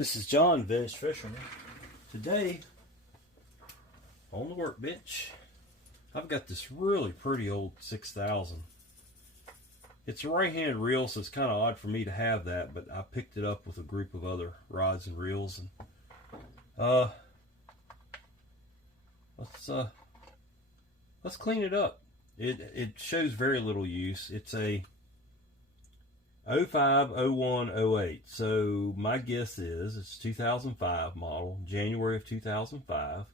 This is John, Veg Fisherman. Today, on the workbench, I've got this really pretty old 6000. It's a right-handed reel, so it's kind of odd for me to have that, but I picked it up with a group of other rods and reels, and let's clean it up. It shows very little use. It's a 05, 01, 08. So my guess is it's 2005 model, January of 2005.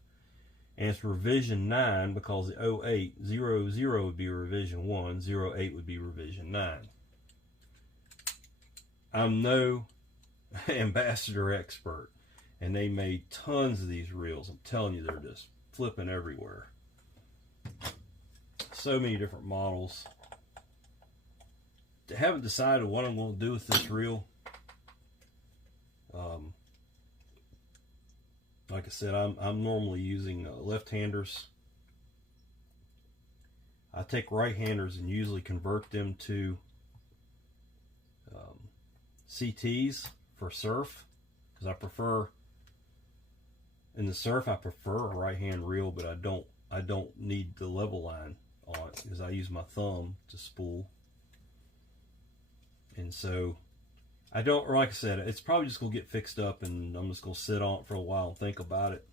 And it's revision 9 because the 08, 00 would be revision 1, 08 would be revision 9. I'm no Ambassadeur expert, and they made tons of these reels. I'm telling you, they're just flipping everywhere. So many different models. I haven't decided what I'm going to do with this reel. Like I said, I'm normally using left-handers. I take right-handers and usually convert them to CTs for surf, because I prefer in the surf I prefer a right-hand reel, but I don't need the level line on it because I use my thumb to spool. And so I don't, like I said, it's probably just going to get fixed up, and I'm just going to sit on it for a while and think about it.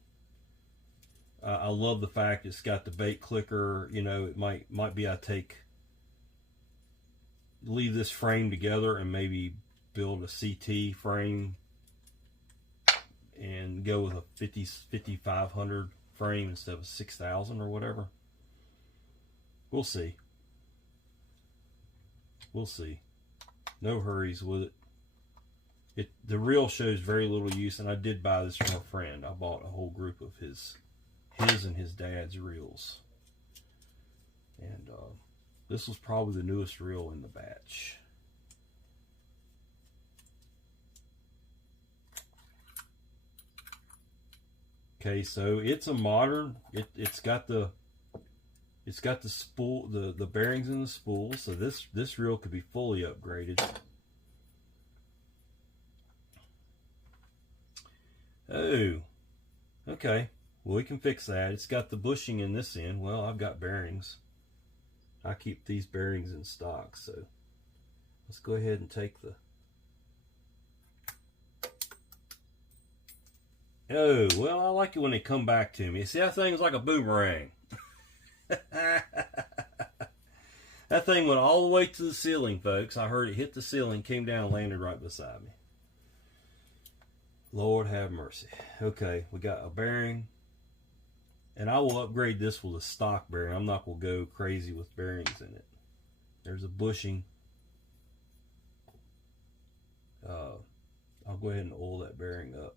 I love the fact it's got the bait clicker. You know, it might be I leave this frame together and maybe build a CT frame and go with a 5500 frame instead of a 6000 or whatever. We'll see. We'll see. No hurries with it. The reel shows very little use, and I did buy this from a friend. I bought a whole group of his and his dad's reels. And this was probably the newest reel in the batch. Okay, so it's a modern. It's got the spool, the bearings in the spool. So this reel could be fully upgraded. Oh, okay. Well, we can fix that. It's got the bushing in this end. Well, I've got bearings. I keep these bearings in stock, so let's go ahead and take the. Oh, well, I like it when they come back to me. See, that thing is like a boomerang. That thing went all the way to the ceiling, folks. I heard it hit the ceiling, came down, landed right beside me. Lord have mercy. Okay, we got a bearing, and I will upgrade this with a stock bearing. I'm not going to go crazy with bearings in it. There's a bushing. I'll go ahead and oil that bearing up.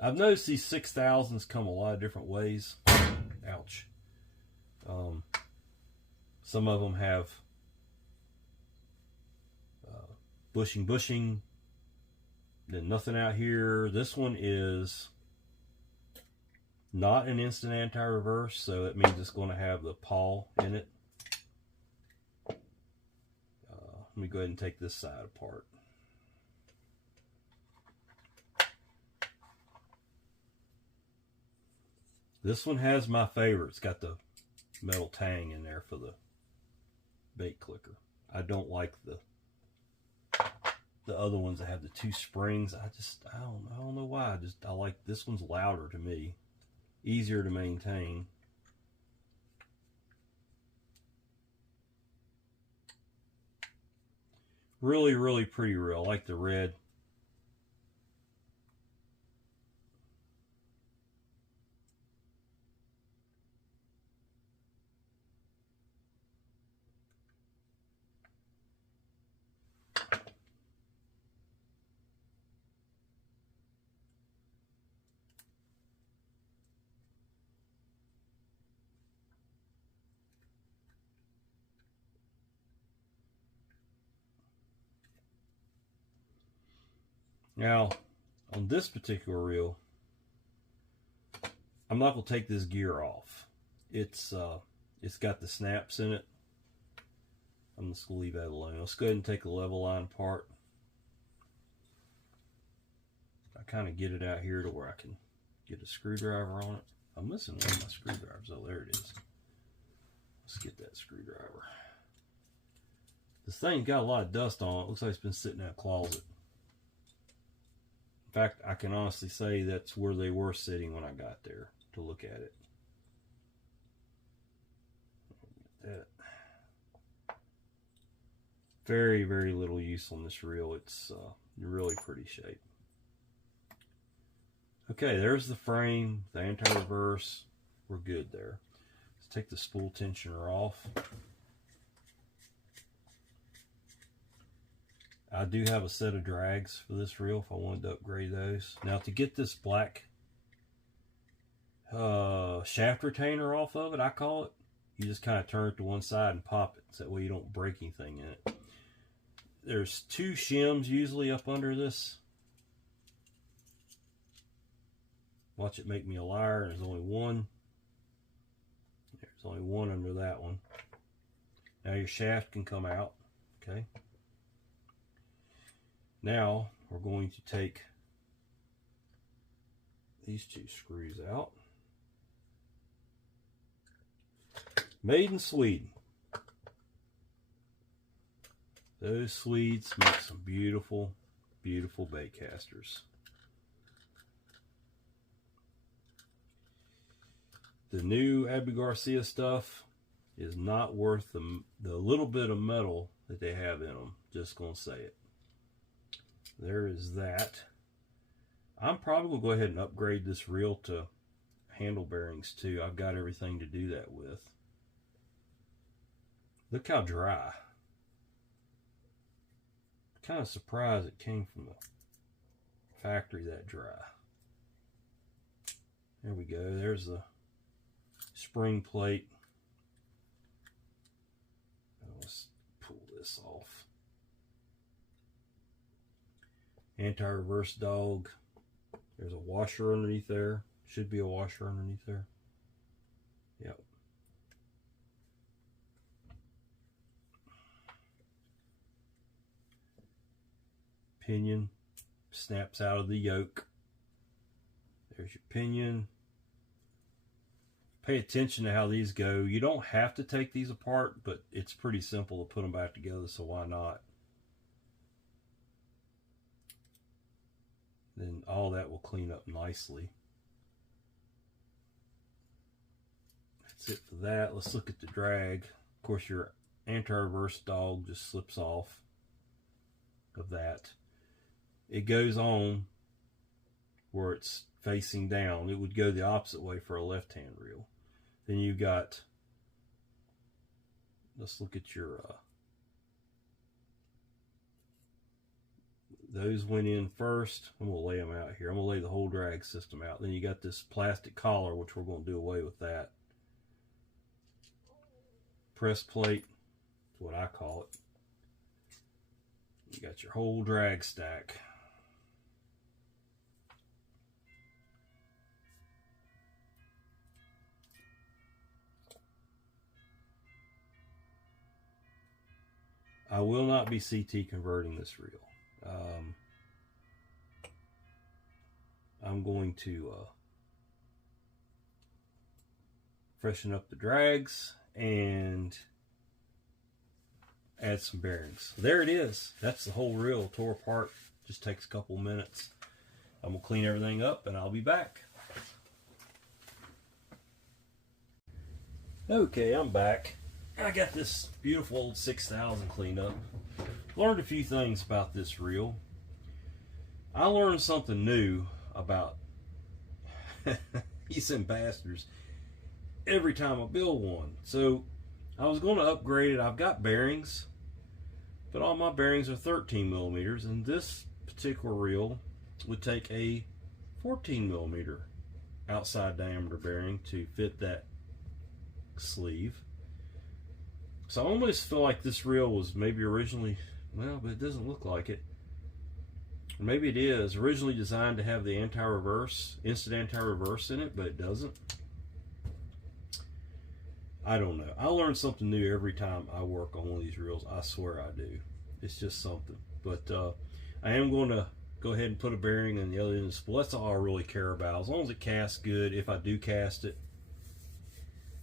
I've noticed these 6000s come a lot of different ways. Ouch. Some of them have bushing, then nothing out here. This one is not an instant anti-reverse, so it means it's going to have the pawl in it. Let me go ahead and take this side apart. This one has my favorite. It's got the metal tang in there for the bait clicker. I don't like the other ones that have the two springs. I don't know why. I like this one's louder to me, easier to maintain. Really, really pretty reel. I like the red. Now, on this particular reel, I'm not going to take this gear off. It's got the snaps in it. I'm just going to leave that alone. Let's go ahead and take the level line apart. kind of get it out here to where I can get a screwdriver on it. I'm missing one of my screwdrivers. Oh, there it is. Let's get that screwdriver. This thing's got a lot of dust on it. Looks like it's been sitting in a closet. In fact, I can honestly say that's where they were sitting when I got there to look at it. That. Very, very little use on this reel. It's in really pretty shape. Okay, there's the frame, the anti-reverse. We're good there. Let's take the spool tensioner off. I do have a set of drags for this reel if I wanted to upgrade those. Now to get this black shaft retainer off of it, I call it, you just kind of turn it to one side and pop it. So that way you don't break anything in it. There's 2 shims usually up under this. Watch it make me a liar. There's only one. There's only one under that one. Now your shaft can come out. Okay. Now we're going to take these 2 screws out. Made in Sweden. Those Swedes make some beautiful, beautiful bait casters. The new Abu Garcia stuff is not worth the little bit of metal that they have in them. Just gonna say it. There is that. I'm probably gonna go ahead and upgrade this reel to handle bearings too. I've got everything to do that with. Look how dry. Kind of surprised it came from the factory that dry. There we go. There's the spring plate. Let's pull this off. Anti-reverse dog. There's a washer underneath there. Should be a washer underneath there. Yep. Pinion snaps out of the yoke. There's your pinion. Pay attention to how these go. You don't have to take these apart, but it's pretty simple to put them back together, so why not? Then all that will clean up nicely. That's it for that. Let's look at the drag. Of course, your anti-reverse dog just slips off of that. It goes on where it's facing down. It would go the opposite way for a left-hand reel. Then you got, let's look at your, those went in first. I'm going to lay them out here. I'm going to lay the whole drag system out. Then you got this plastic collar, which we're going to do away with that. Press plate, is what I call it. You got your whole drag stack. I will not be CT converting this reel. I'm going to freshen up the drags and add some bearings. There it is. That's the whole reel tore apart. Just takes a couple minutes. I'm going to clean everything up and I'll be back. Okay, I'm back. I got this beautiful old 6000 cleaned up. Learned a few things about this reel. I learned something new about these ambassadors every time I build one. So I was going to upgrade it. I've got bearings, but all my bearings are 13 millimeters, and this particular reel would take a 14 millimeter outside diameter bearing to fit that sleeve. So I almost feel like this reel was maybe originally, well, but it doesn't look like it. Or maybe it is originally designed to have the anti-reverse, instant anti-reverse in it, but it doesn't. I don't know. I learn something new every time I work on one of these reels. I swear I do. It's just something. But I am going to go ahead and put a bearing on the other end of the spool. That's all I really care about. As long as it casts good, if I do cast it,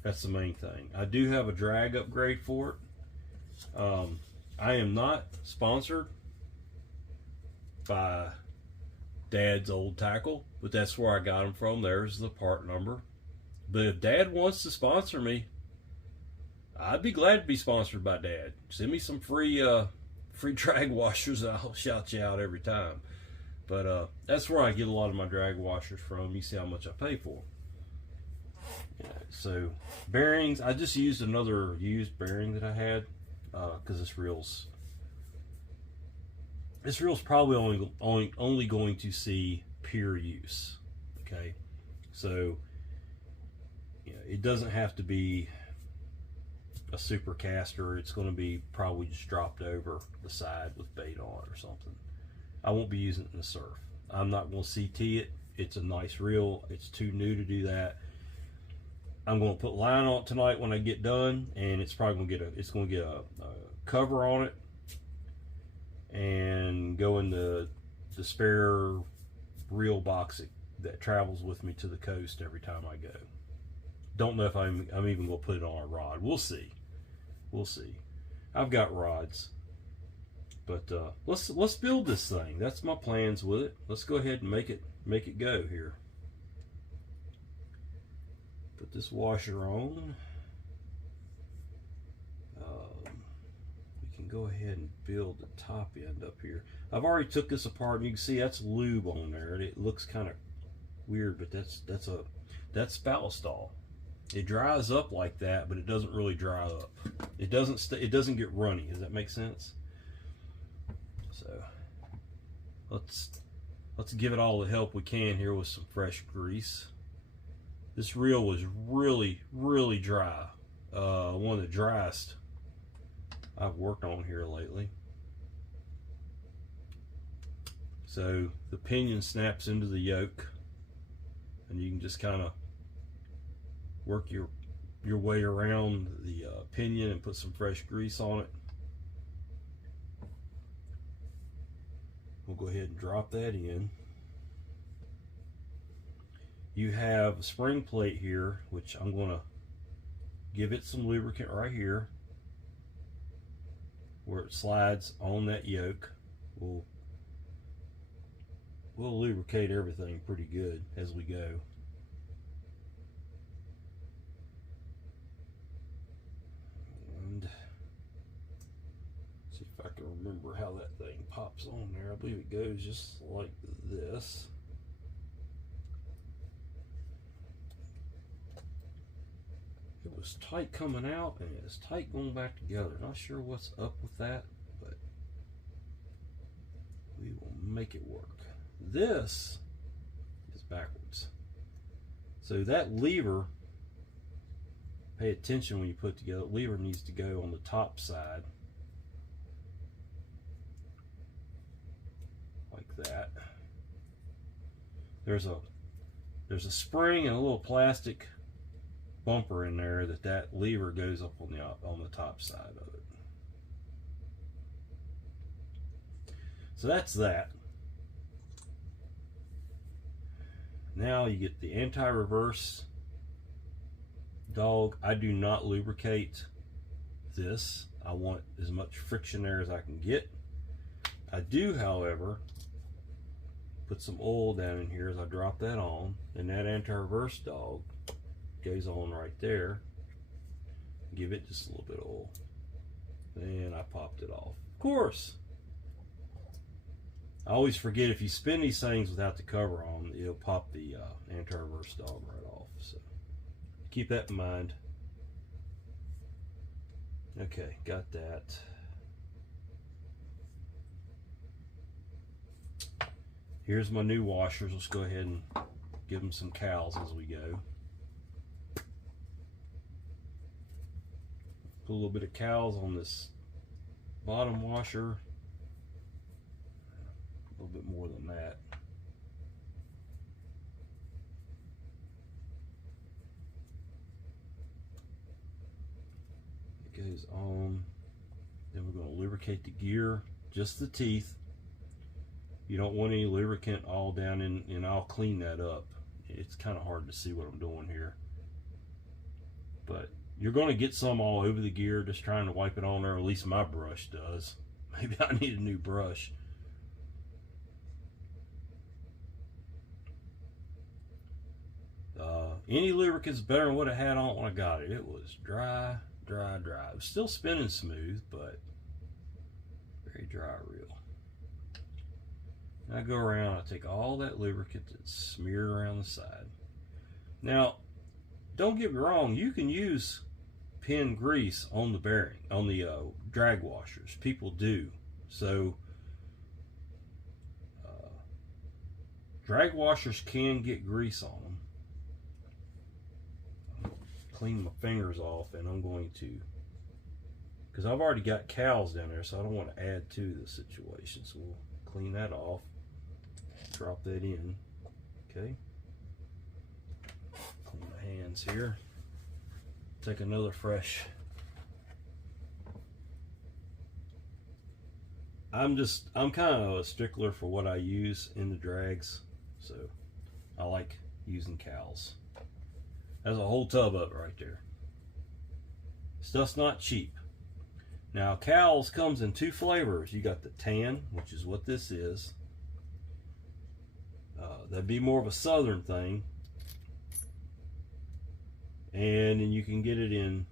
that's the main thing. I do have a drag upgrade for it. I am not sponsored by Dad's old tackle, but that's where I got them from. There's the part number. But if Dad wants to sponsor me, I'd be glad to be sponsored by Dad. Send me some free drag washers, and I'll shout you out every time. But that's where I get a lot of my drag washers from. You see how much I pay for them. Yeah, so bearings, I just used another used bearing that I had because this reel's probably only going to see pure use. Okay, so it doesn't have to be a super caster. It's going to be probably just dropped over the side with bait on it or something. I won't be using it in the surf. I'm not going to CT it. It's a nice reel. It's too new to do that. I'm going to put line on it tonight when I get done, and it's probably going to get a cover on it and go in the spare reel box that travels with me to the coast every time I go. Don't know if I'm even going to put it on a rod. We'll see. We'll see. I've got rods, but let's build this thing. That's my plans with it. Let's go ahead and make it go here. Put this washer on. We can go ahead and build the top end up here. I've already took this apart, and you can see that's lube on there. It looks kind of weird, but that's spout stall. It dries up like that, but it doesn't really dry up. It doesn't get runny. Does that make sense? So let's give it all the help we can here with some fresh grease. This reel was really, really dry. One of the driest I've worked on here lately. So the pinion snaps into the yoke, and you can just kind of work your way around the pinion and put some fresh grease on it. We'll go ahead and drop that in. You have a spring plate here, which I'm going to give it some lubricant right here where it slides on that yoke. We'll lubricate everything pretty good as we go. And see if I can remember how that thing pops on there. I believe it goes just like this. It was tight coming out and it's tight going back together. Not sure what's up with that, but we will make it work. This is backwards. So that lever, pay attention when you put it together, the lever needs to go on the top side. Like that. There's a spring and a little plastic bumper in there that lever goes up on the top side of it. So that's that. Now you get the anti-reverse dog. I do not lubricate this. I want as much friction there as I can get. I do, however, put some oil down in here as I drop that on, and that anti-reverse dog goes on right there. Give it just a little bit of oil, and I popped it off. Of course, I always forget, if you spin these things without the cover on, it'll pop the anti-reverse dog right off. So keep that in mind. Okay, got that. Here's my new washers. Let's go ahead and give them some cowls as we go. Put a little bit of cowls on this bottom washer. A little bit more than that. It goes on. Then we're going to lubricate the gear, just the teeth. You don't want any lubricant all down in, and I'll clean that up. It's kind of hard to see what I'm doing here. But you're going to get some all over the gear just trying to wipe it on there. At least my brush does. Maybe I need a new brush. Any lubricant's better than what I had on when I got it. It was dry, dry, dry. It was still spinning smooth, but very dry reel. I go around, I take all that lubricant that's smeared around the side. Now, don't get me wrong, you can use pin grease on the bearing, on the drag washers. People do. So, drag washers can get grease on them. Clean my fingers off, and I'm going to, because I've already got cows down there, so I don't want to add to the situation. So we'll clean that off. Drop that in. Okay. Clean my hands here. Take another fresh. I'm kind of a stickler for what I use in the drags, so I like using cows. There's a whole tub of it right there. Stuff's not cheap. Now, cows comes in two flavors. You got the tan, which is what this is. That'd be more of a southern thing. And then you can get it in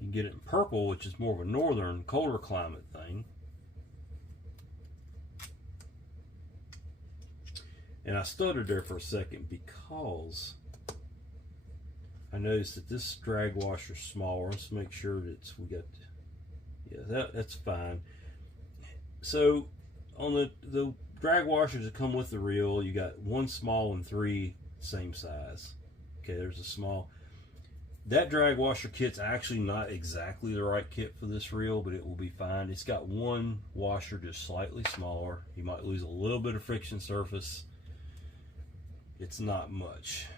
you can get it in purple, which is more of a northern, colder climate thing. And I stuttered there for a second because I noticed that this drag washer is smaller. Let's make sure that we got, yeah, that's fine. So on the drag washers that come with the reel, you got one small and three same size. Okay, there's a small. That drag washer kit's actually not exactly the right kit for this reel, but it will be fine. It's got one washer just slightly smaller. You might lose a little bit of friction surface. It's not much.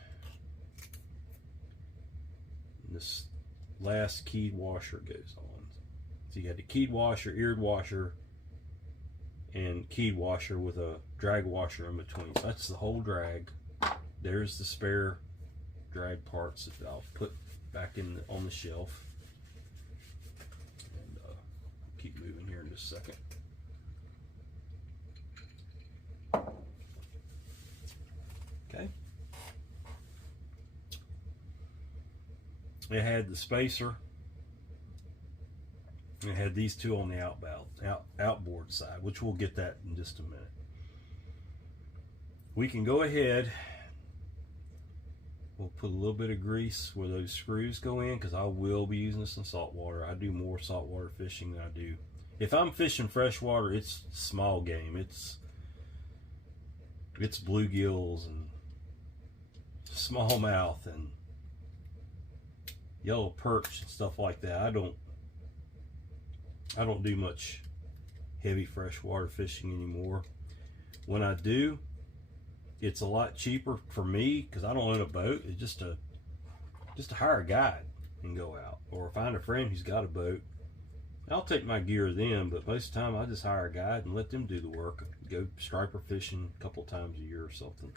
This last keyed washer goes on. So you got the keyed washer, eared washer, and keyed washer with a drag washer in between. So that's the whole drag. There's the spare drag parts that I'll put back in on the shelf. And keep moving here in just a second. Okay. It had the spacer. It had these two on the outboard side, which we'll get that in just a minute. We can go ahead. We'll put a little bit of grease where those screws go in, because I will be using this in saltwater. I do more saltwater fishing than I do. If I'm fishing freshwater, it's small game. It's bluegills and smallmouth and yellow perch and stuff like that. I don't do much heavy freshwater fishing anymore. When I do, it's a lot cheaper for me because I don't own a boat. It's just to hire a guide and go out, or find a friend who's got a boat. I'll take my gear then, but most of the time I just hire a guide and let them do the work. Go striper fishing a couple times a year or something.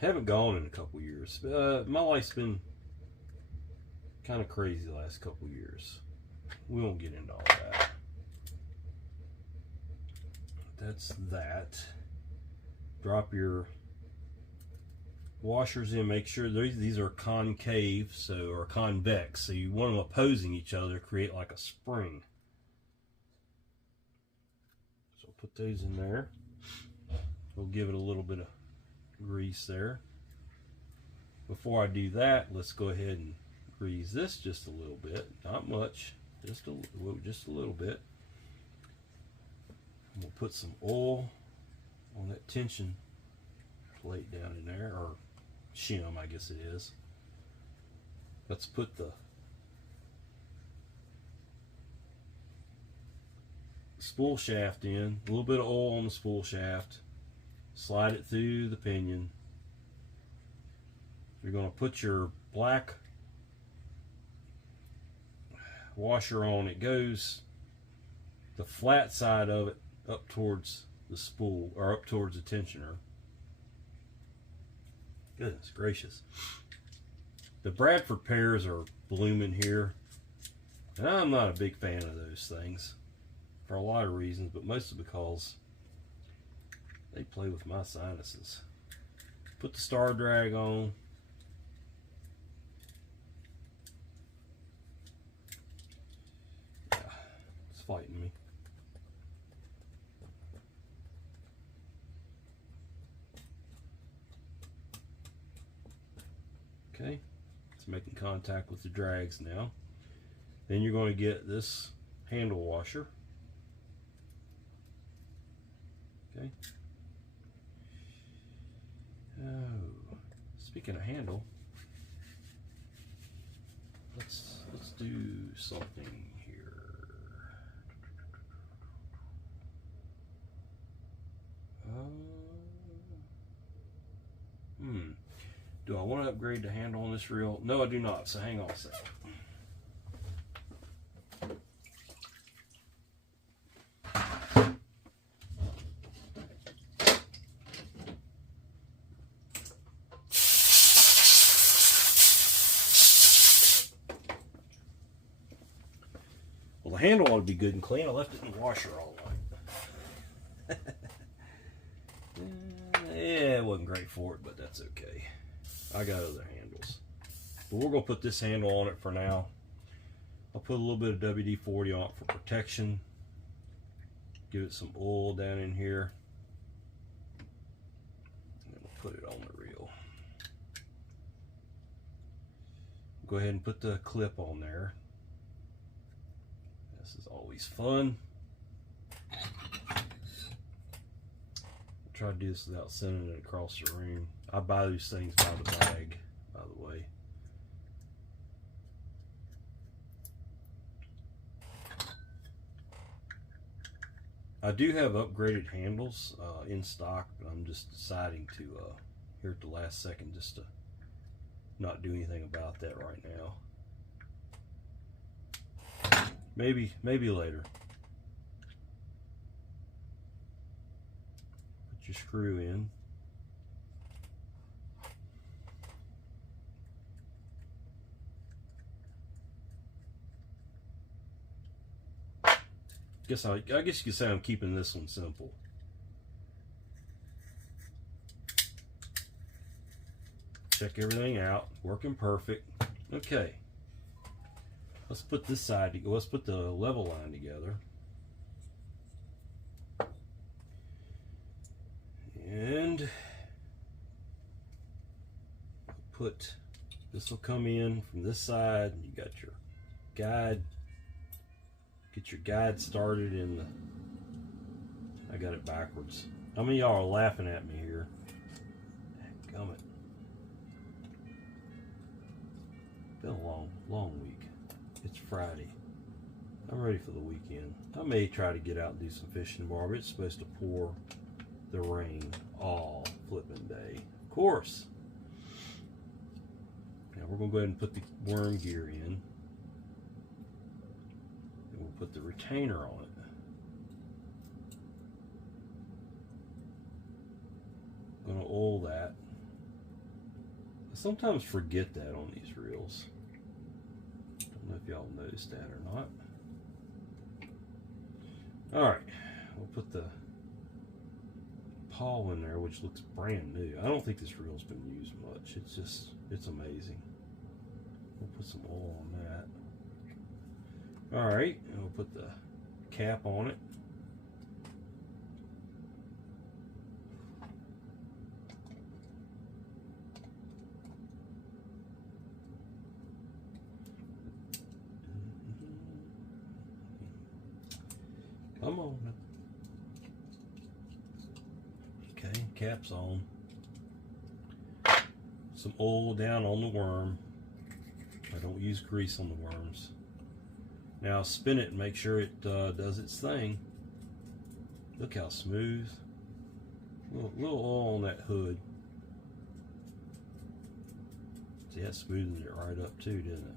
Haven't gone in a couple years. My life's been kind of crazy the last couple years. We won't get into all that. That's that. Drop your washers in. Make sure these are concave, or convex, so you want them opposing each other to create like a spring. So put those in there. We'll give it a little bit of grease there. Before I do that, let's go ahead and grease this just a little bit. Not much, just a little bit. And we'll put some oil on that tension plate down in there, or shim, I guess it is. Let's put the spool shaft in. A little bit of oil on the spool shaft. Slide it through the pinion. You're going to put your black washer on, it goes the flat side of it up towards the spool, or up towards the tensioner. Goodness gracious. The Bradford pears are blooming here, and I'm not a big fan of those things for a lot of reasons, but mostly because they play with my sinuses. Put the star drag on. Yeah, it's fighting me. Okay, it's making contact with the drags now. Then you're going to get this handle washer. Okay. Oh, speaking of handle, let's do something here. Do I want to upgrade the handle on this reel? No, I do not. So hang on a second. Well, the handle ought to be good and clean. I left it in the washer all night. Yeah, it wasn't great for it, but that's okay. I got other handles. But we're going to put this handle on it for now. I'll put a little bit of WD-40 on it for protection. Give it some oil down in here. And then we'll put it on the reel. Go ahead and put the clip on there. This is always fun. Try to do this without sending it across the room. I buy these things by the bag, by the way. I do have upgraded handles in stock, but I'm just deciding to, here at the last second, just to not do anything about that right now. Maybe later. Put your screw in. I guess you could say I'm keeping this one simple. Check everything out, working perfect. Okay, let's put this side together. Let's put the level line together. And put this will come in from this side. You got your guide. Get your guide started in the. I got it backwards. How many of y'all are laughing at me here? Dadgummit. Been a long week. It's Friday. I'm ready for the weekend. I may try to get out and do some fishing tomorrow, but it's supposed to pour the rain all flipping day. Of course. Now we're going to go ahead and put the worm gear in. And we'll put the retainer on it. I'm going to oil that. I sometimes forget that on these reels. Don't know if y'all noticed that or not. Alright, we'll put the pawl in there, which looks brand new. I don't think this reel's been used much. It's amazing. We'll put some oil on that. Alright, and we'll put the cap on it. Come on. Okay, cap's on. Some oil down on the worm. I don't use grease on the worms. Now spin it and make sure it does its thing. Look how smooth. Little oil on that hood. See, that smoothed it right up too, didn't it?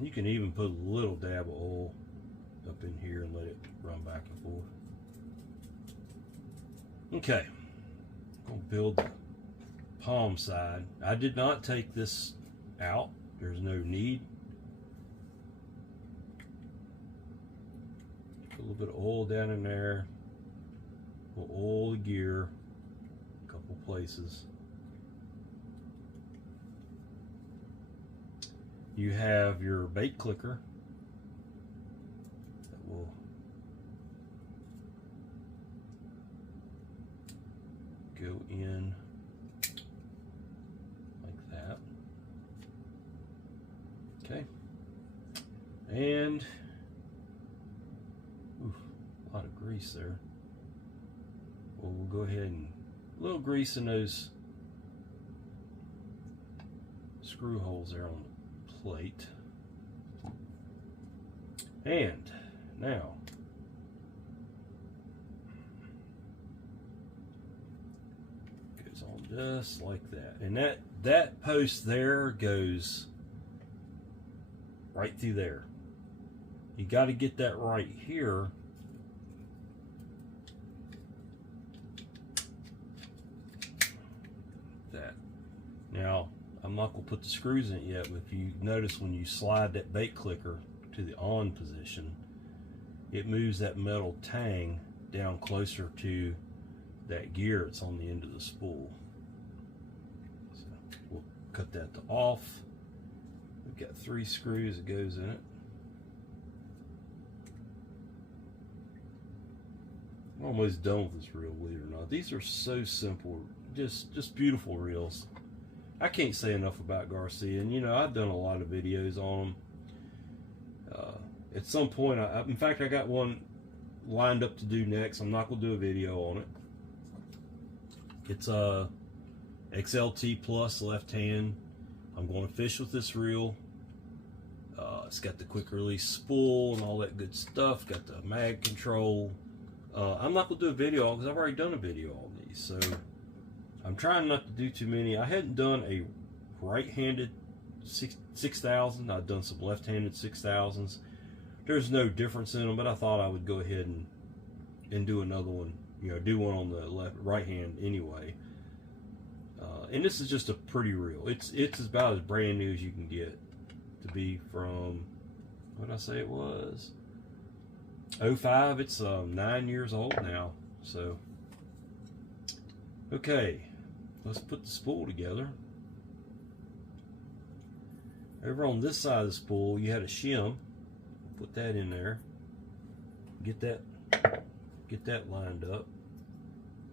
You can even put a little dab of oil up in here and let it run back and forth. Okay, I'm going to build the palm side. I did not take this out. There's no need. Put a little bit of oil down in there. We'll oil the gear a couple places. You have your bait clicker that will go in like that. Okay. And a lot of grease there. Well, we'll go ahead and a little grease in those screw holes there on the plate. And now goes on just like that. And that post there goes right through there. You got to get that right here. That. Now, I'm not going to put the screws in it yet, but if you notice when you slide that bait clicker to the on position, it moves that metal tang down closer to that gear that's on the end of the spool. So we'll cut that to off. We've got 3 screws that goes in it. I'm almost done with this reel, believe it or not. These are so simple, just beautiful reels. I can't say enough about Garcia, and you know, I've done a lot of videos on them. At some point, in fact, I got one lined up to do next. I'm not going to do a video on it. It's a XLT Plus left hand. I'm going to fish with this reel. It's got the quick release spool and all that good stuff. Got the mag control. I'm not going to do a video on because I've already done a video on these. So I'm trying not to do too many. I hadn't done a right-handed 6000. I've done some left-handed 6000s. There's no difference in them, but I thought I would go ahead and do another one. You know, do one on the right hand anyway. And this is just a pretty reel. It's about as brand new as you can get to be from, what did I say it was? 05. It's 9 years old now. So, okay, let's put the spool together. Over on this side of the spool, you had a shim. Put that in there. Get that lined up.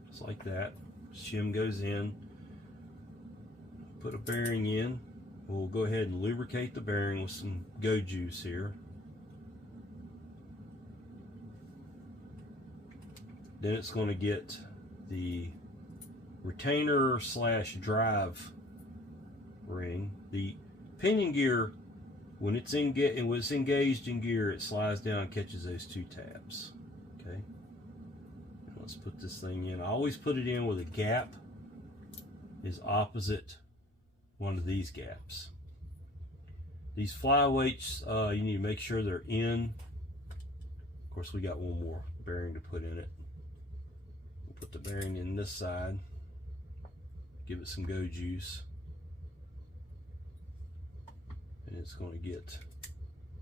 Just like that. Shim goes in. Put a bearing in. We'll go ahead and lubricate the bearing with some Go Juice here. Then it's going to get the retainer / drive ring. The pinion gear, when it's engaged in gear, it slides down and catches those 2 tabs. Okay. Let's put this thing in. I always put it in where the gap is opposite one of these gaps. These flyweights, you need to make sure they're in. Of course, we got one more bearing to put in it. We'll put the bearing in this side. Give it some Go Juice. And it's going to get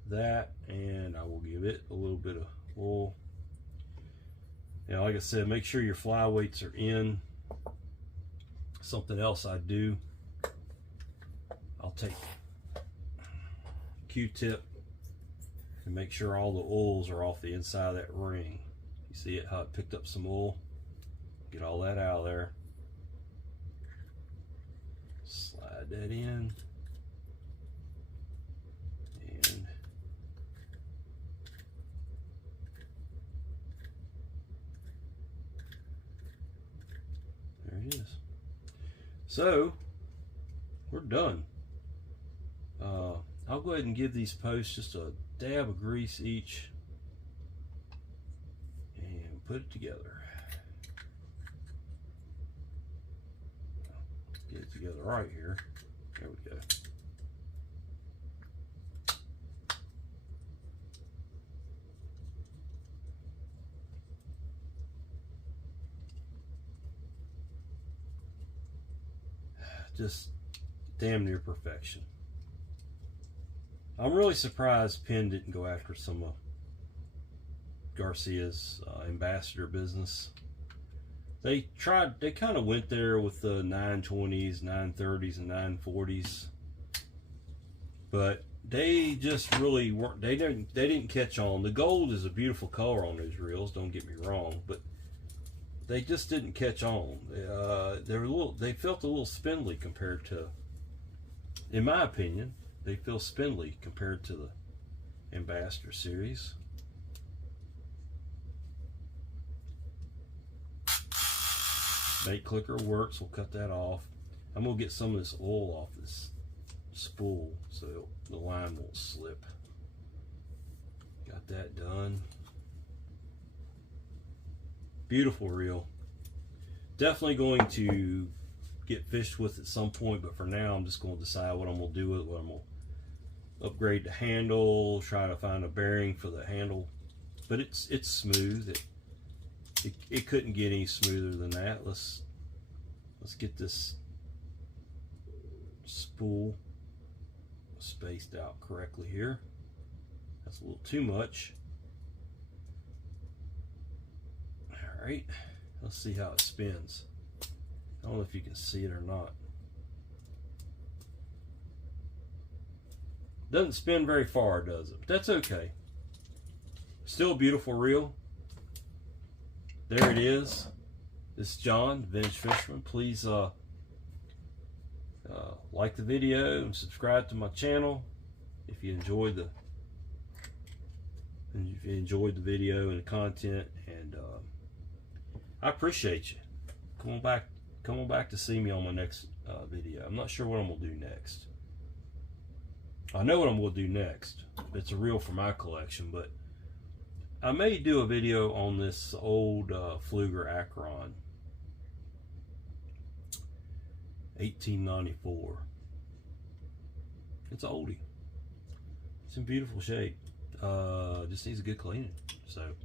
that, and I will give it a little bit of oil. Now, like I said, make sure your flyweights are in. Something else I do, I'll take Q-tip and make sure all the oils are off the inside of that ring. You see it, how it picked up some oil? Get all that out of there. Slide that in. And there it is. So we're done. I'll go ahead and give these posts just a dab of grease each and put it together. Get it together right here. There we go. just damn near perfection. I'm really surprised Penn didn't go after some of Garcia's Ambassadeur business. They kind of went there with the 920s, 930s, and 940s, but they just really weren't. They didn't catch on. The gold is a beautiful color on those reels. Don't get me wrong, but they just didn't catch on. They felt a little spindly compared to, in my opinion, they feel spindly compared to the Ambassador series. Bait clicker works. We'll cut that off. I'm gonna get some of this oil off this spool so the line won't slip. Got that done. Beautiful reel. Definitely going to get fished with at some point, but for now I'm just going to decide what I'm going to do with it. What I'm going to upgrade the handle, try to find a bearing for the handle, but it's smooth. It couldn't get any smoother than that. Let's get this spool spaced out correctly here. That's a little too much. All right, let's see how it spins. I don't know if you can see it or not. Doesn't spin very far, does it? But that's okay. Still a beautiful reel. There it is. This is John, Vintage Fisherman. Please like the video and subscribe to my channel if you enjoyed the video and the content. And I appreciate you. Come on back to see me on my next video. I'm not sure what I'm gonna do next. I know what I'm gonna do next. It's a reel for my collection, but I may do a video on this old Fluger Acheron 1894. It's an oldie. It's in beautiful shape. Just needs a good cleaning. So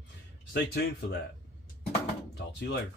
stay tuned for that. Talk to you later.